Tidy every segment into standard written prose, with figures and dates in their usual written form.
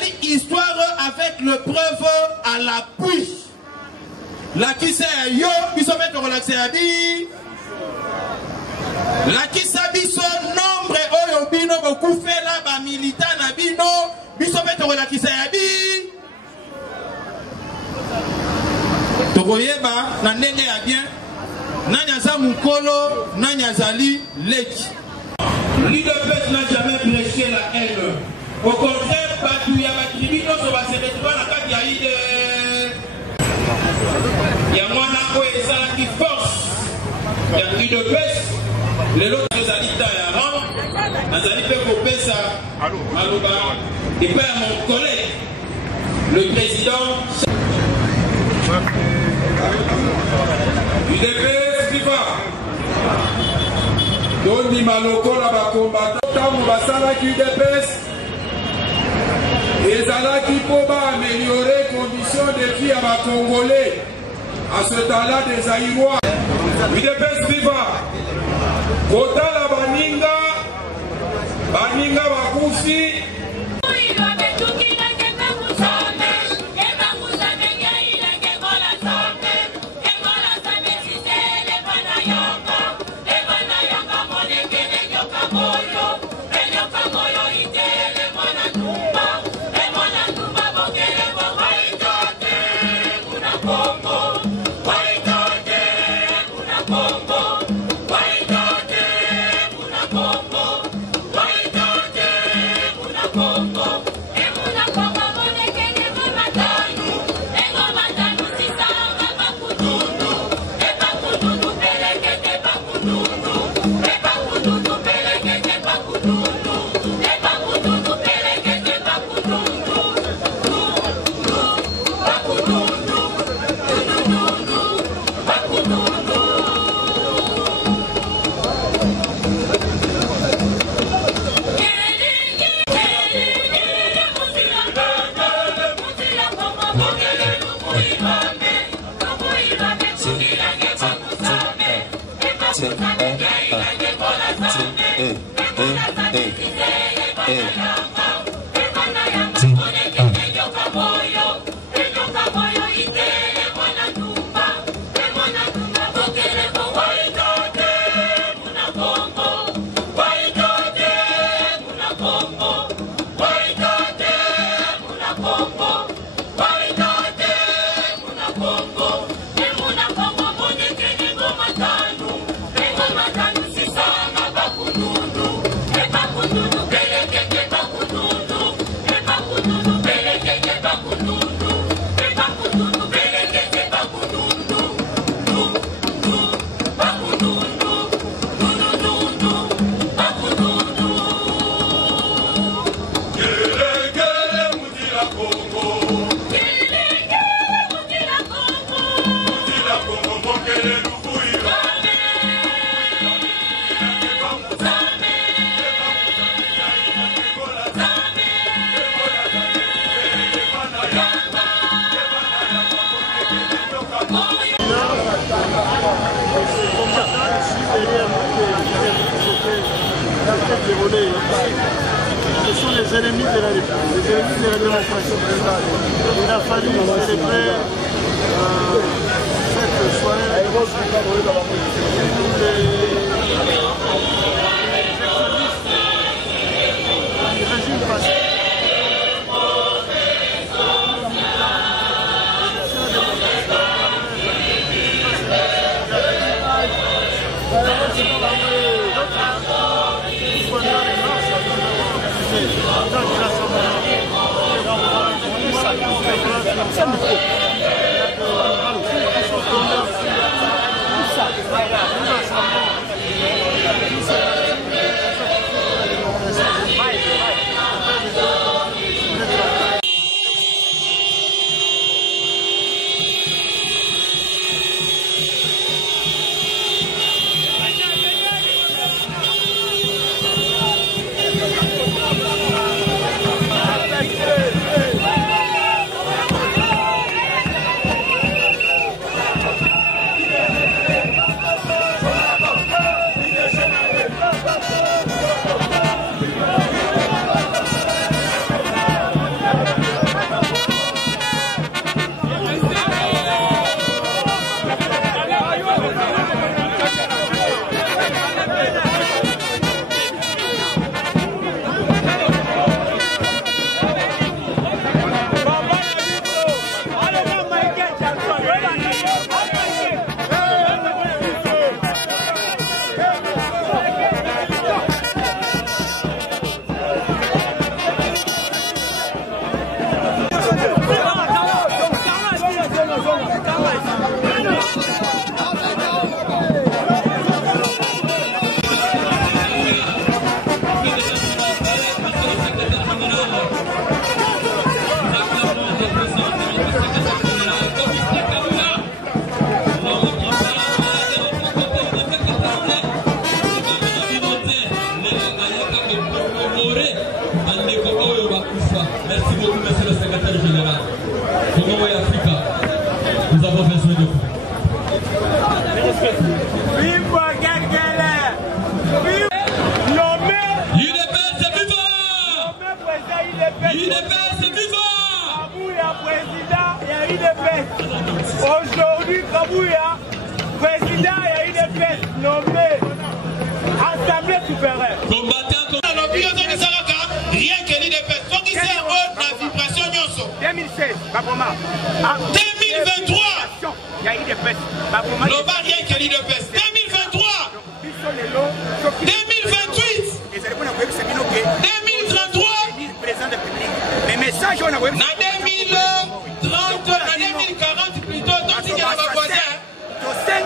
ezali histoire avec le preuve à l'appui. La qui c'est yo, biso met relaxé abi. La qui sabiso nombre oyo bino beaucoup fait là ba militant na bino, biso met relaxé abi. Tokoyeba na ndenge ya bien. Nanyaza mukolo, nanyazali leki. L'UDPS n'a jamais prêché la haine. Au contraire, Badouya Bakibino se va se retrouver à la carte Yaïde. Yamwana Oezala qui force. Il y a l'UDPS, les autres Zalita Yaran, Nazali Pekopesa, Maloba, et père mon collègue, le président. UDPS FIFA. Doni Maloko la combattant Tamu Basala qui UDPS. Et Zalaki pour améliorer les conditions de vie à ma Congolais. À ce temps-là, des Aïrois. UDPS Viva. Kota la Baninga. Baninga Bakufi. Ce sont les ennemis de la République, les ennemis de la démocratie. Il a fallu célébrer cette soirée pour les régimes passés. UDPS vivant. Kabouya président, il y a UDPS. Aujourd'hui, Kabouya président, il y a UDPS nommé Assemblée supérieure. Combattant rien que l'UDPS. Faut qu'il s'est la vibration Nyonso. 2016, Baboma. 2023. Il y a UDPS. Loba rien que l'UDPS. 2023. 2028. 2033. Les messages, on a web. Na 2030, na 2040 plutôt, donc il y a ma voisin. 2040.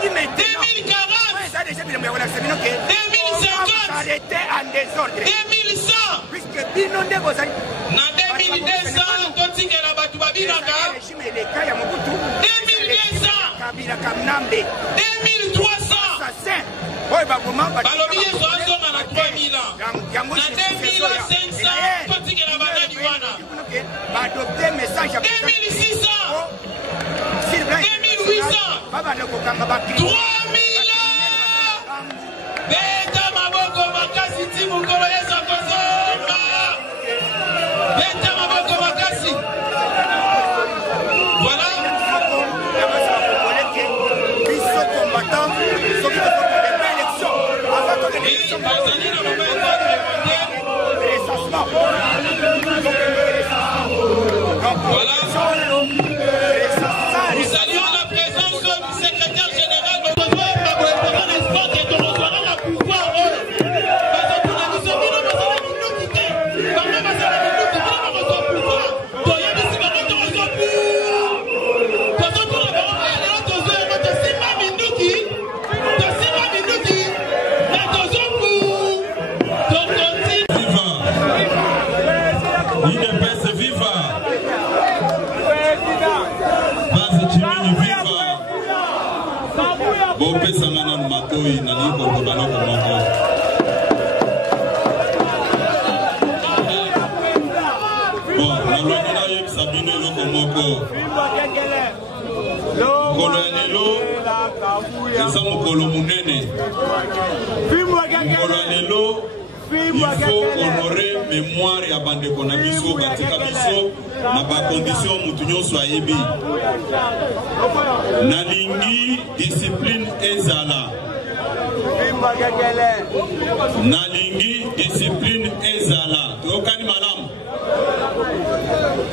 2100. Puisque Binonde vous avez. Na 2200, donc il y a la Batubabinaka. 2200. 2300. Balobiye Zozo na 3000 ans. Na 2500, donc il y a la Banani Wana. 2600. 2800. 3000. Beta maboko makasi ti mukolo yesa kozomba. Beta maboko makasi. Voilà. Voilà. Nous saluons la présence du secrétaire général de notre Il faut honorer mémoire à bande konabiso katika biso na ba condition mutunyo soyebi nalingi discipline ezala nalingi discipline ezala tokani malamu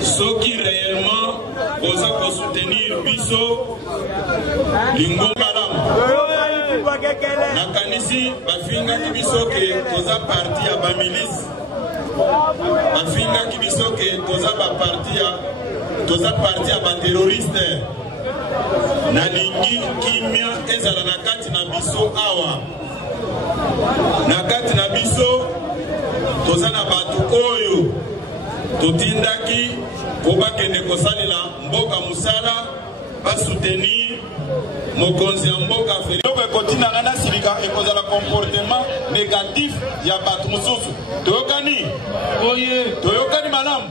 soki réellement oza ko soutenir biso lingo malamu nakanisi bafingaki biso ke toza parti ya bamilisi bafingaki biso ke toza parti ya baterroriste nalingi kimia ezala na kati na biso awa na kati na biso toza na bato oyo totindaki po bakende kosalela mboka musala basoutenir mokonzi ya mboka feri ekotina ngana silika ekozala comportement négatif ya bato mosusu toyokani oye toyokani malamu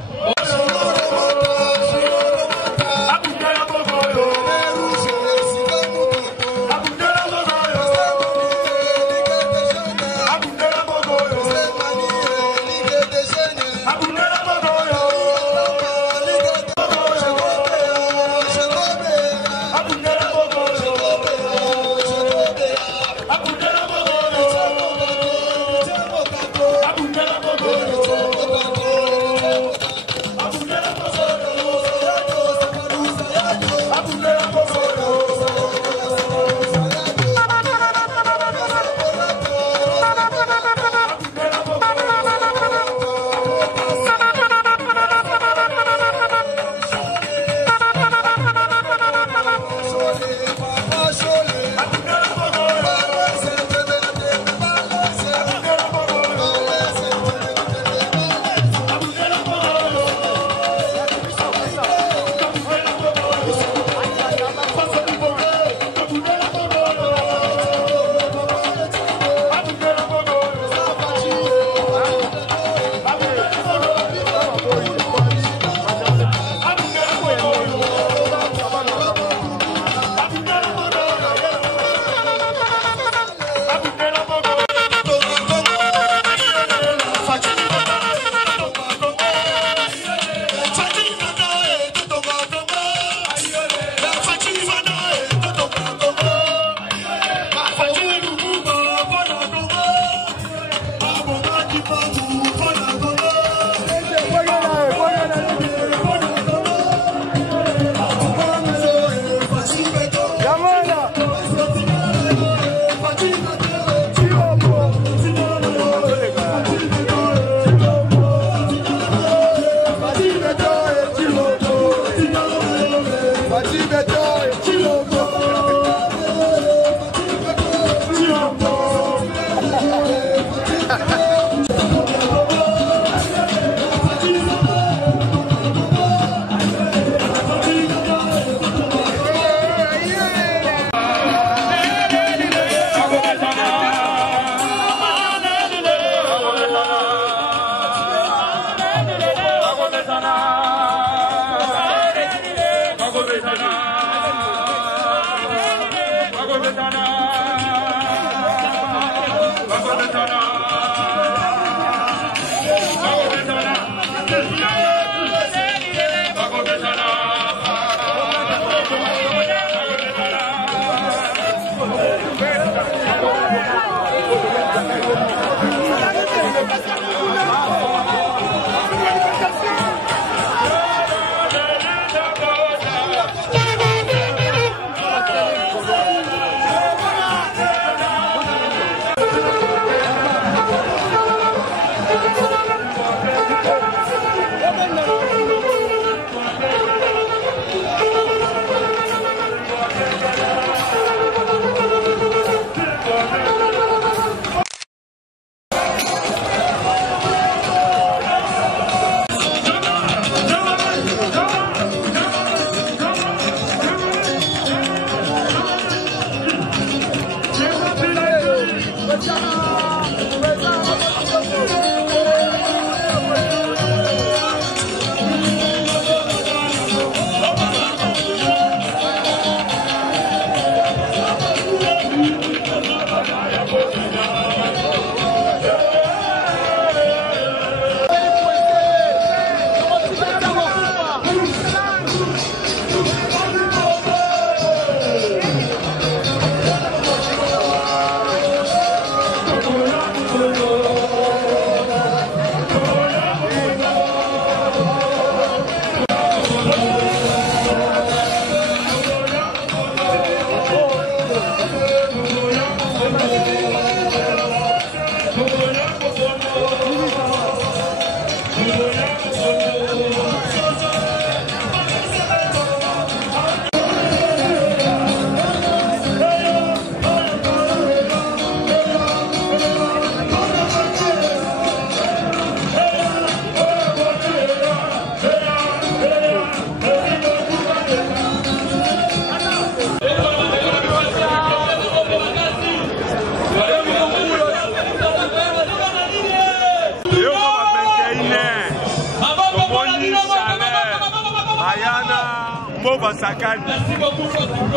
Sakani,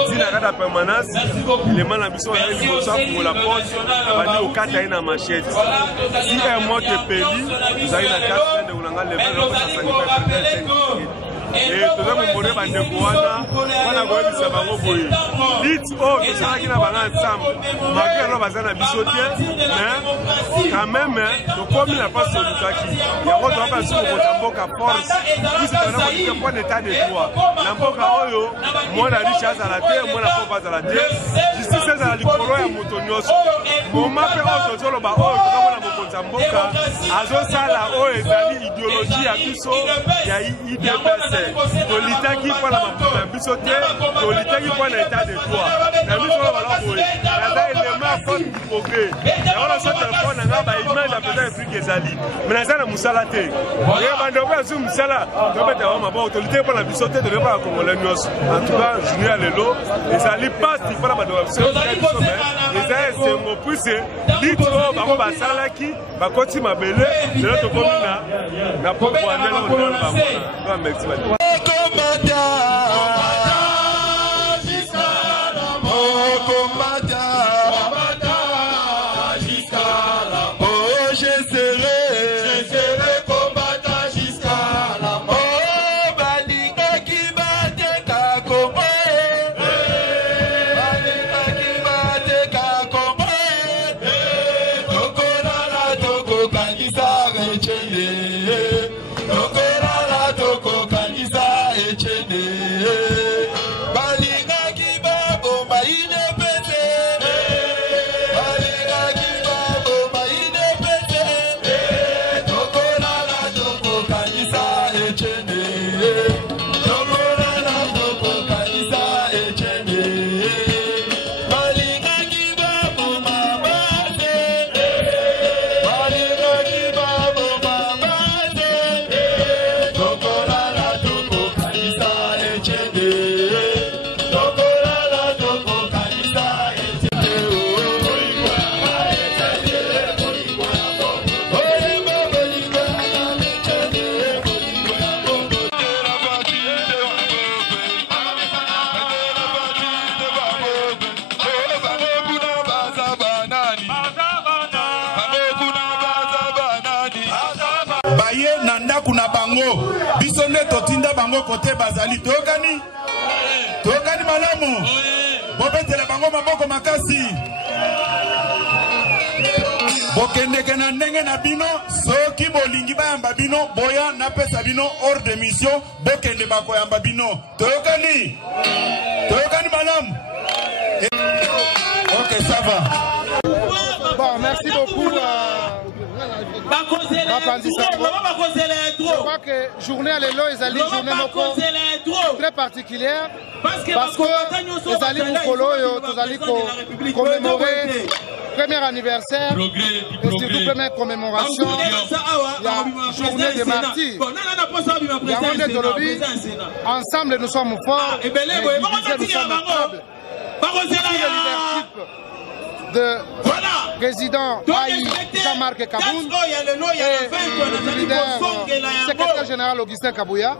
si la rade à permanence, les mains d'ambition pour la poste, va dire au 4 à une machette. Si un mot est payé, vous avez la carte de Oulanga, les mains de Sakani. Et tout le monde va dire qu'on a voulu se faire boyer. Dites, oh, que ça qui n'a pas ensemble. Malgré l'homme à la bisotière, mais quand même, le commis n'a pas sauvé ça qui. Il y a autre personne qui a beaucoup de force. Qui se donne un point d'état de droit. L'amboka oyo, moi la richesse à la terre, moi la pauvreté à la terre. Justice c'est à la likolo ya moto nyonso. Moment pe oyo tozolo ba oyo tokamona mokonza mboka. Azo sala oyo ezali idéologie ya biso ya IDPS. Tolitaki pour la maputa biso te, tolitaki pour l'état de droit. Na biso la bala boye. Na élément comme du progrès. Na wala so téléphone na ba image ya président Afrique ezali. Mais na sana musala te. Et bandoko azu musala, tobeta wa mabo tolitaki pour la biso te, tolitaki pour la congolais nyonso. En tout cas, Junior Lelo, ezali pas ti pour la bandoko biso. Ezali sengo pousse, litro bango basalaki, bakoti mabele, lelo tokomi na popouane la ondelo bango. Merci beaucoup. Toko kanisa echene bango biso nde totinda bango kote bazali tokani malamu bobetela bango maboko makasi bokendeke na ndenge na bino soki bolingi bayamba bino boya napesa bino hors de mission bokende bakoyamba bino toyokani malamu. Ok, ça va. Bon, merci beaucoup. Je crois que journée à l'élo, ils allaient journée très particulière parce que les alliés Mukolo, ils allaient commémorer le premier anniversaire et surtout première commémoration la journée des martyrs. Ensemble nous sommes forts, mais divisés nous sommes faibles. De président Aïe Jean-Marc Kaboun et le leader secrétaire général Augustin Kabouya,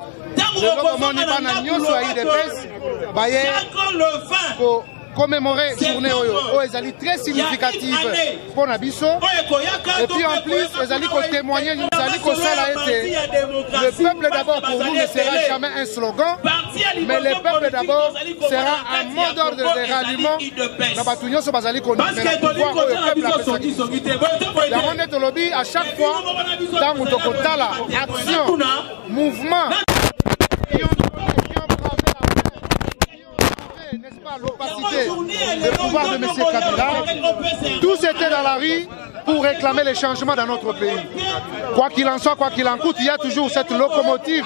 pour commémorer la journée est très significative pour Nabiso. Et puis en plus, les alliés témoigner, le peuple d'abord pour nous ne sera jamais un slogan, mais le peuple d'abord sera un mot d'ordre de ralliement. À chaque fois, dans Moutokotala, action, mouvement, n'est-ce pas, l'opacité, le pouvoir de M. Kabila, tous étaient dans la rue pour réclamer les changements dans notre pays. Quoi qu'il en soit, quoi qu'il en coûte, il y a toujours cette locomotive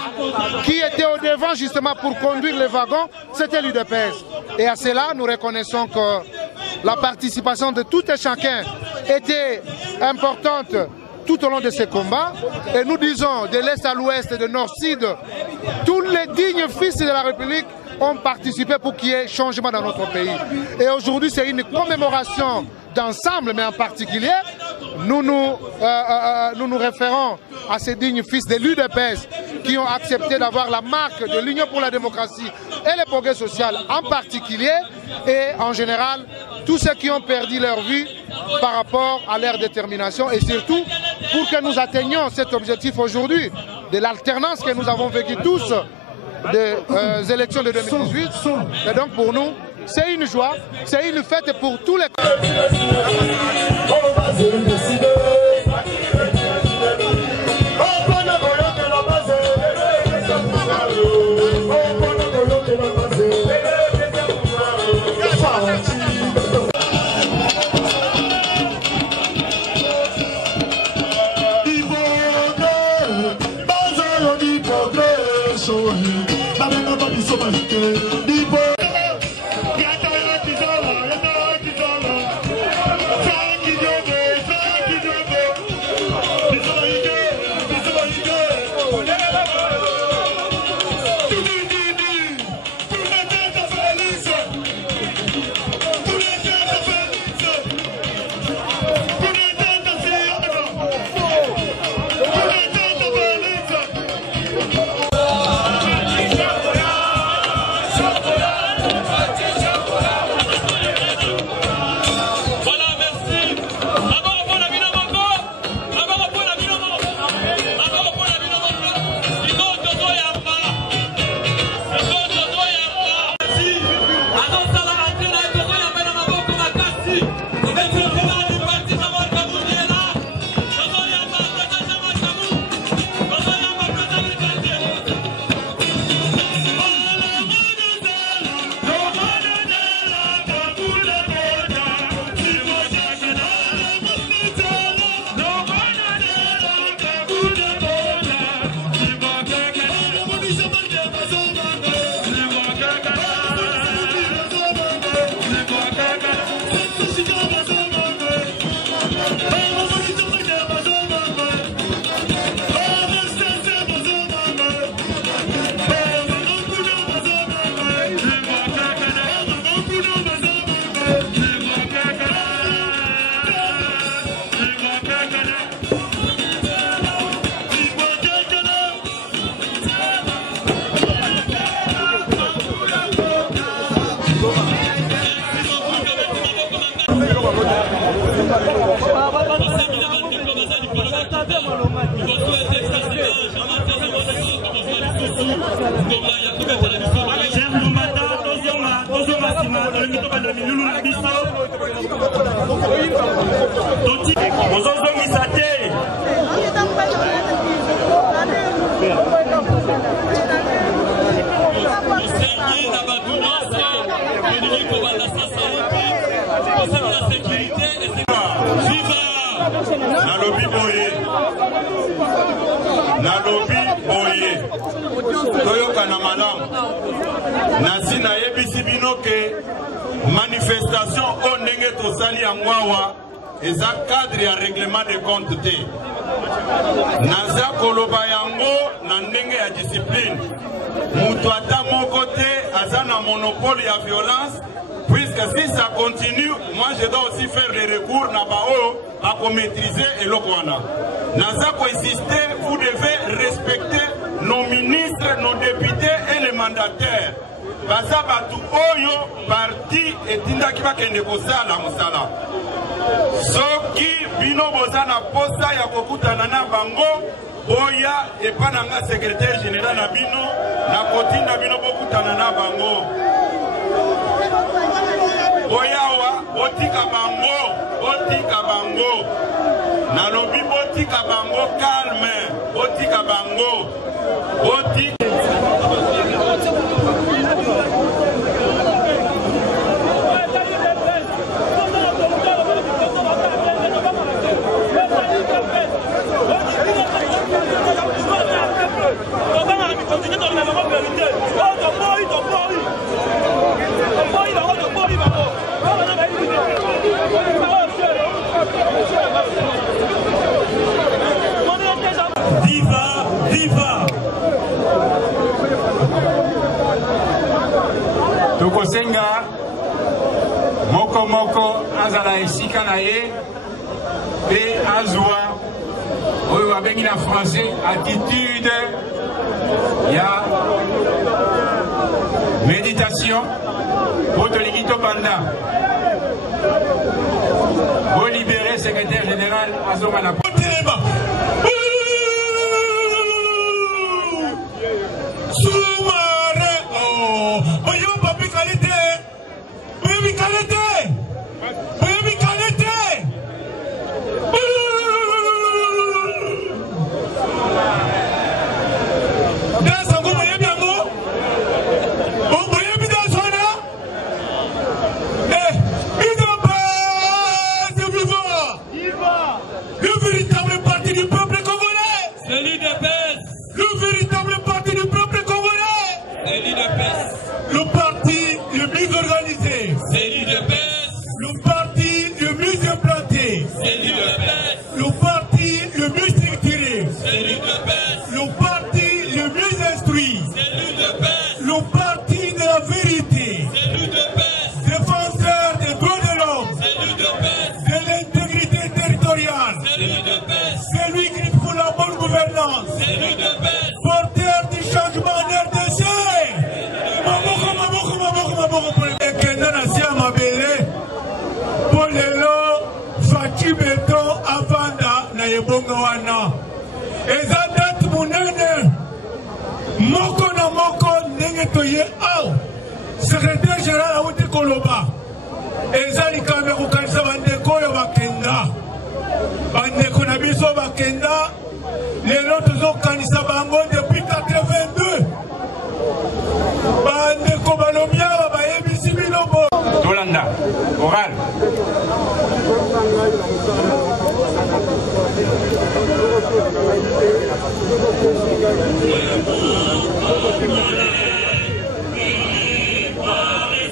qui était au devant justement pour conduire les wagons, c'était l'UDPS. Et à cela, nous reconnaissons que la participation de tout et chacun était importante tout au long de ces combats. Et nous disons, de l'Est à l'Ouest, de Nord-Sud, tous les dignes fils de la République ont participé pour qu'il y ait changement dans notre pays. Et aujourd'hui, c'est une commémoration d'ensemble, mais en particulier, nous nous référons à ces dignes fils de l'UDPS qui ont accepté d'avoir la marque de l'Union pour la démocratie et le progrès social en particulier, et en général, tous ceux qui ont perdu leur vie par rapport à leur détermination, et surtout pour que nous atteignions cet objectif aujourd'hui de l'alternance que nous avons vécu tous des élections de 2018. Et donc pour nous, c'est une joie, c'est une fête pour tous les... milulu na biso toti ozozongisa te nalobi boye toyokana malamu nasi nayebisi bino ke manifestation o ndenge tosali yango awa eza cadre ya règlement de compte te naza koloba yango na ndenge ya discipline mutu ata moko te aza na monopole ya violence puisque si ça continue moi je dois aussi faire les recours na bao à maîtriser eloko wana naza ko insister vous devez respecter nos ministres nos députés et les mandataires baza batu oyo parti etindaki bakende kosala mosala soki bino boza na posta ya kokutana na bango oya epa na nga secrétaire général na bino na kotinda bino bokutana na bango oyawa botika bango nalobi botika bango calme botika bango Viva! Tokosenga moko azala esika na ye pe azwa oyo babengi na français attitude ya méditation po tolingi tobanda po libérer secrétaire général azonga na secrétaire général a outé Koloba ezali kameru kanisa bandeko oyo bandeko na biso bakenda lelo tozokanisa bango depuis 82 bandeko balobi awa bayebisi bino bo tolanda oral Let's go.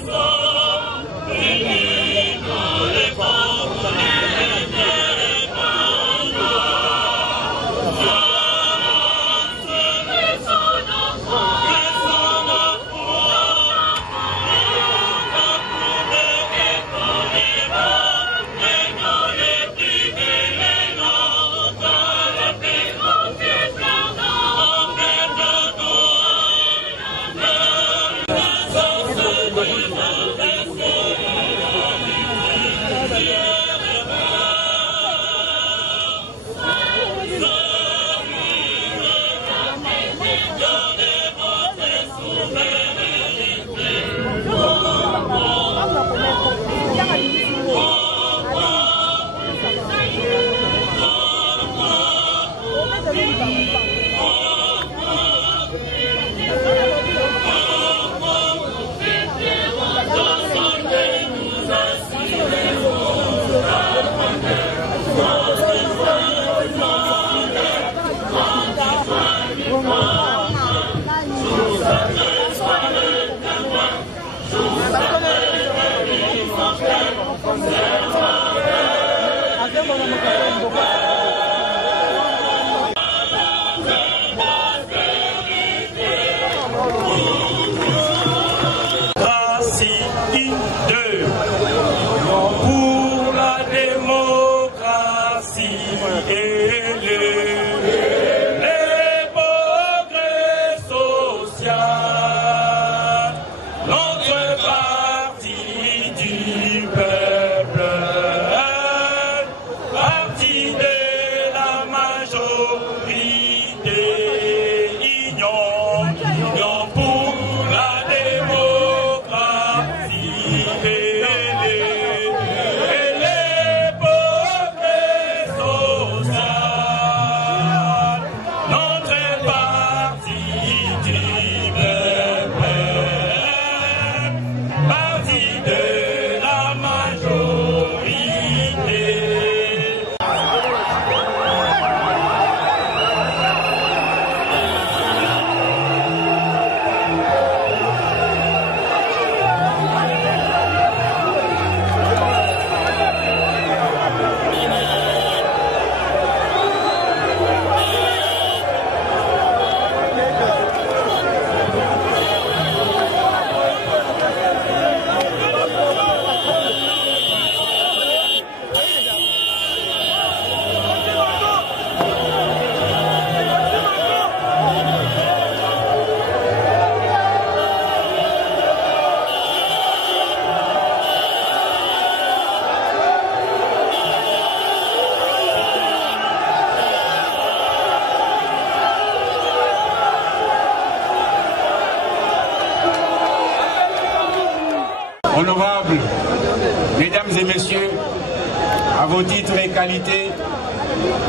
vos titres et qualités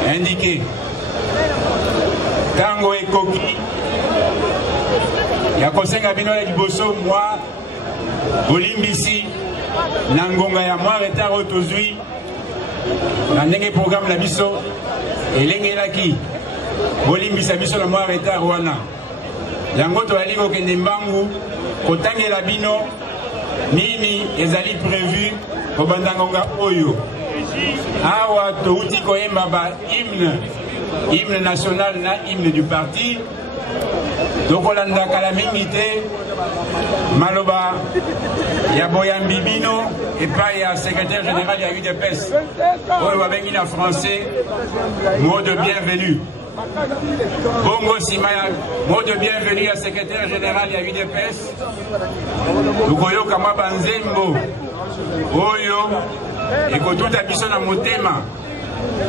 indiqués. Tango et Koki, ya kosenga bino ya liboso moi bolimbisi na ngonga ya moi retard otozwi na ndenge programme na biso elengelaki bolimbisa biso na moi retard wana yango toyali kokende mbangu kotangela bino nini ezali prévu kobanda ngonga oyo awa touti koyemba ba hymne national na hymne du parti tokolanda kala mingi te maloba ya boyambi bino epai ya secrétaire général ya UDPS oyo babengi na français mot de bienvenue bongo nsima ya mot de bienvenue ya secrétaire général ya UDPS tokoyoka mwa banzembo oyo ekotuta biso na motema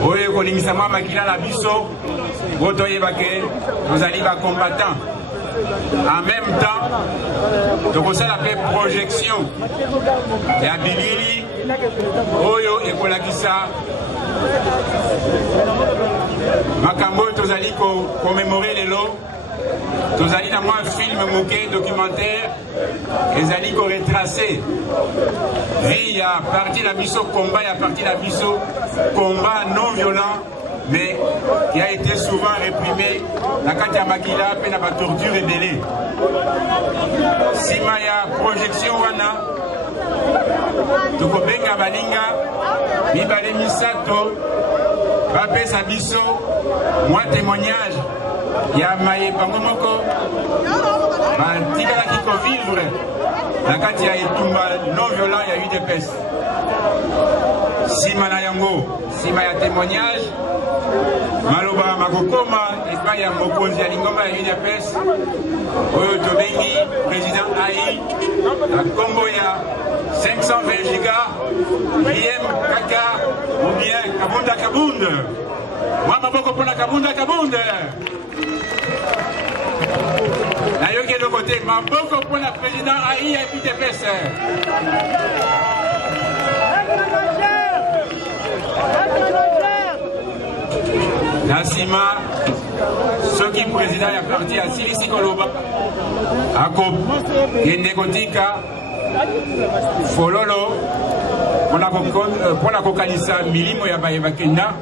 oyo ekolingisa mwa makila na biso po toyeba ke tozali bacombattant. En même temps tokosala mpe projection ya bilili oyo ekolakisa makambo oyo tozali komémore lelo. Tozali na mwa film moke documentaire ezali koretrace vie ya parti na biso, combat ya parti na biso, combat non violent mais qui a été souvent réprimé na kati ya makila pe na batorture ebele. Sima ya projection wana tokobenga baninga mibale misato bapesa biso mwa témoignage ya mayebango moko batikalaki kovivre na kati ya etumba non violent ya UDPS. Sima na yango, sima ya témoignage maloba makokoma epai ya mokonzi ya lingomba ya UDPS oyo tobengi président AI na kombo ya 520 giga Riem Kaka ou bien Kabunda Kabunde. Mwa maboko pona Kabunda Kabunde. Na yoki de côté maboko pona président AI ya UDPS. Nasima soki président ya parti asilisi koloba akokende kotika fololo mpona kokanisa milimo ya baye bakenda.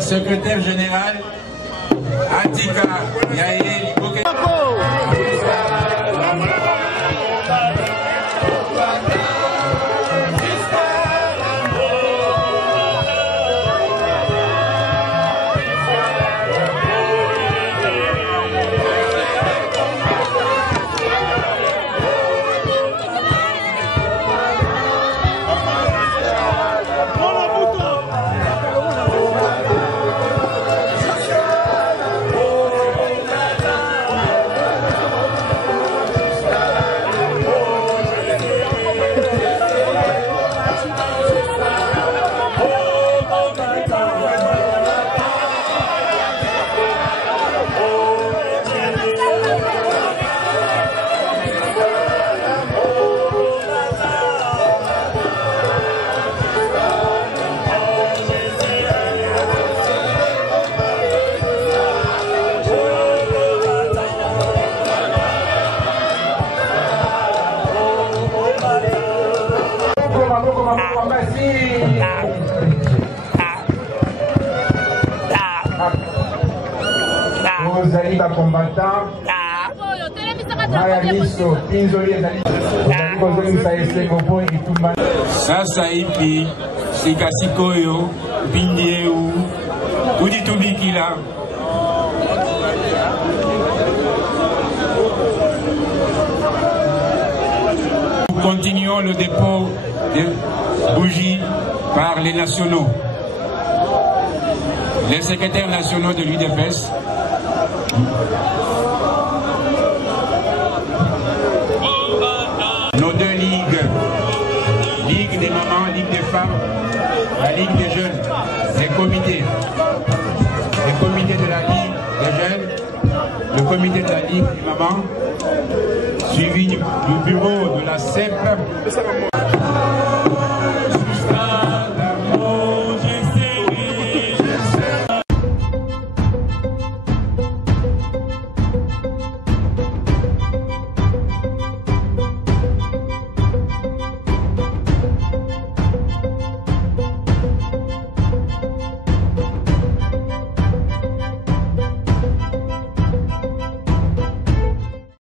Secrétaire général Atika Yaye Liboke. ba combattant Mayamiso Pinzoli ezali kozongisa esengo mpo etumba sasa ipi sikasikoyo bindieu kudi tubikila Nous continuons le dépôt de bougies par les nationaux. Les secrétaires nationaux de l'UDPS. Nos deux ligues, Ligue des mamans, Ligue des femmes, la Ligue des jeunes, les comités de la Ligue des jeunes, le comité de la Ligue des mamans, suivi du bureau de la CEP.